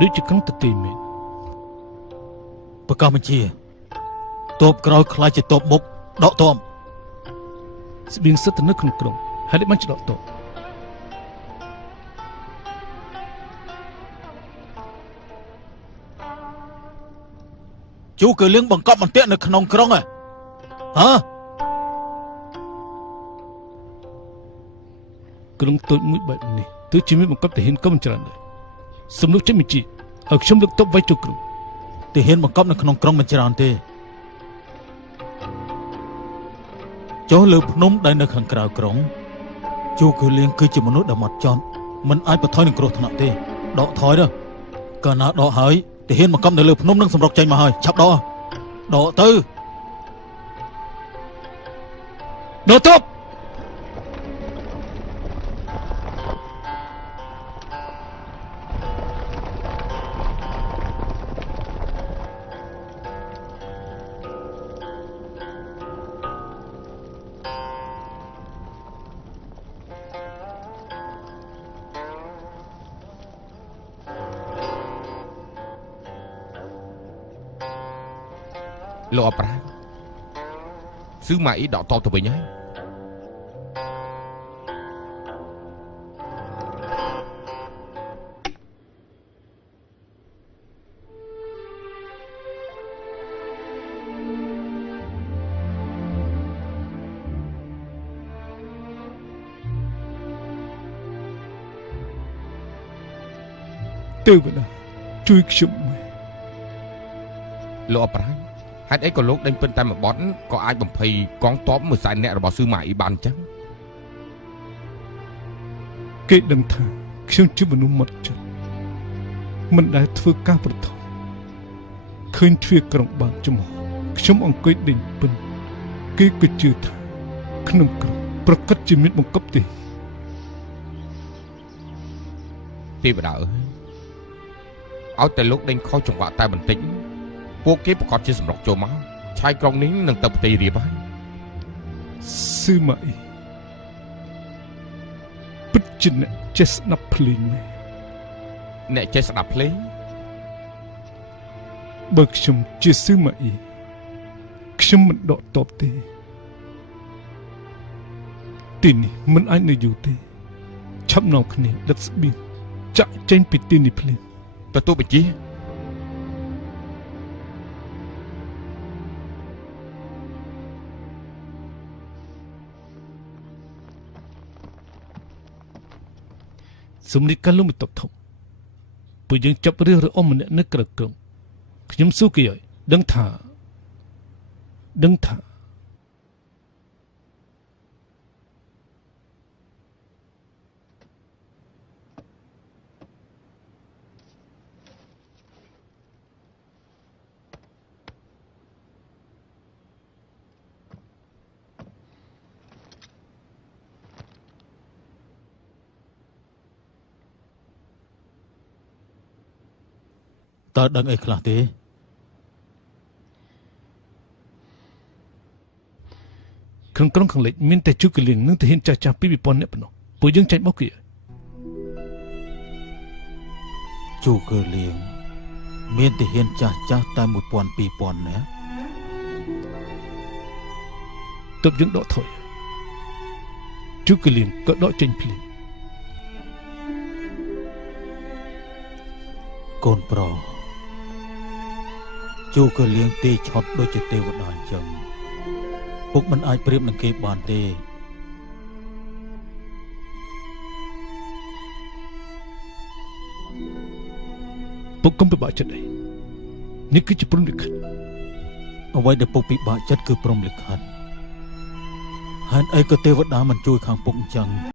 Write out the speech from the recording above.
ដូចជាក្រុងទទេមែនប្រកាសបញ្ជាតបក្រោយខ្លាចជាតបមុខដកតមស្បៀងសិទ្ធិនៅក្នុងក្រុងហើយបានច្រកតបជូគឺលៀងបង្កប់បន្ទាក់នៅក្នុងក្រុងហ៎ក្រុងតូចមួយបែបនេះទើបជាមានបង្កប់ទាហានក៏មិនច្រើនដែរសំណុកចេញបញ្ជាឲ្យខ្ញុំលើកតបវាយចូលក្រុងទាហានបង្កប់នៅក្នុងក្រុងមិនច្រើនទេចុះលើភ្នំដែលនៅខាងក្រៅក្រុងជូគឺលៀងគឺជាមនុស្សដ៏ម៉ត់ចត់មិនអាចបន្ថយនឹងគ្រោះថ្នាក់ទេដកថយទៅកាលណាដកហើយទាហានបង្កប់នៅលើភ្នំនឹងសម្រុកចេញមកហើយឆាប់ដកទៅដកតបលោកអប្រាំស៊ឺម៉ាអ៊ីដកតបទៅវិញហើយទៅបណ្ណាជួយខ្ញុំលោកអប្រាំហេតុអីក៏លោកដេញពិនតែមួយបត់ក៏អាចបំភ័យកងទ័ពមួយសែនអ្នករបស់ស៊ឺម៉ាអ៊ីបានអញ្ចឹងគេដឹងថាខ្ញុំជាមនុស្សម៉ត់ចត់មិនដែលធ្វើការប្រថុយឃើញទ្វារក្រុងបើកចំហខ្ញុំអង្គុយដេញពិនគេក៏ជឿថាក្នុងក្រុងប្រកាសជាមានបង្កប់ទេវតាអើយឲ្យតែលោកដេញខុសចង្វាក់តែបន្តិចពួកគេប្រកាសជាសម្រុកចូលមកឆាយក្រុងនេះនឹងទៅផ្ទៃរៀបហើយស៊ឺម៉ាអ៊ីពិតជាអ្នកចេះស្ដាប់ភ្លេងមែនអ្នកចេះស្ដាប់ភ្លេងបើខ្ញុំជាស៊ឺម៉ាអ៊ីខ្ញុំមិនដកតបទេទីនេះមិនអាចនៅយូរទេឆាប់នាំគ្នាដឹកស្បៀងចាក់ចេញពីទីនេះភ្លាមទទួលបញ្ជាសម្លេងកាលុំតបធំពួកយើងចាប់រឿងរអមម្នាក់នៅក្រៅក្រុងខ្ញុំសួរគេឲ្យដឹងថាតើដឹងអីខ្លះទេក្នុងក្រុងខាងលិចមានតែជូកលៀងនិងទាហានចាស់ៗពី2000នាក់ប៉ុណ្ណោះពួកយើងចាញ់បោកគេជូគឺលៀងមានទាហានចាស់តែ1000 2000នាក់ទើបយើងដកថយជូកលៀងក៏ដកចេញភ្លាមកូនប្រុសជូក៏លៀងទេឆត់ដូចជាទេវតាអញ្ចឹងពុកមិនអាចប្រៀបនឹងគេបានទេពុកកុំពិបាកចិត្តអីនេះគឺជាព្រំលិខិតអ្វីដែលពុកពិបាកចិត្តគឺព្រំលិខិតហេតុអីក៏ទេវតាមិនជួយខាងពុកអញ្ចឹង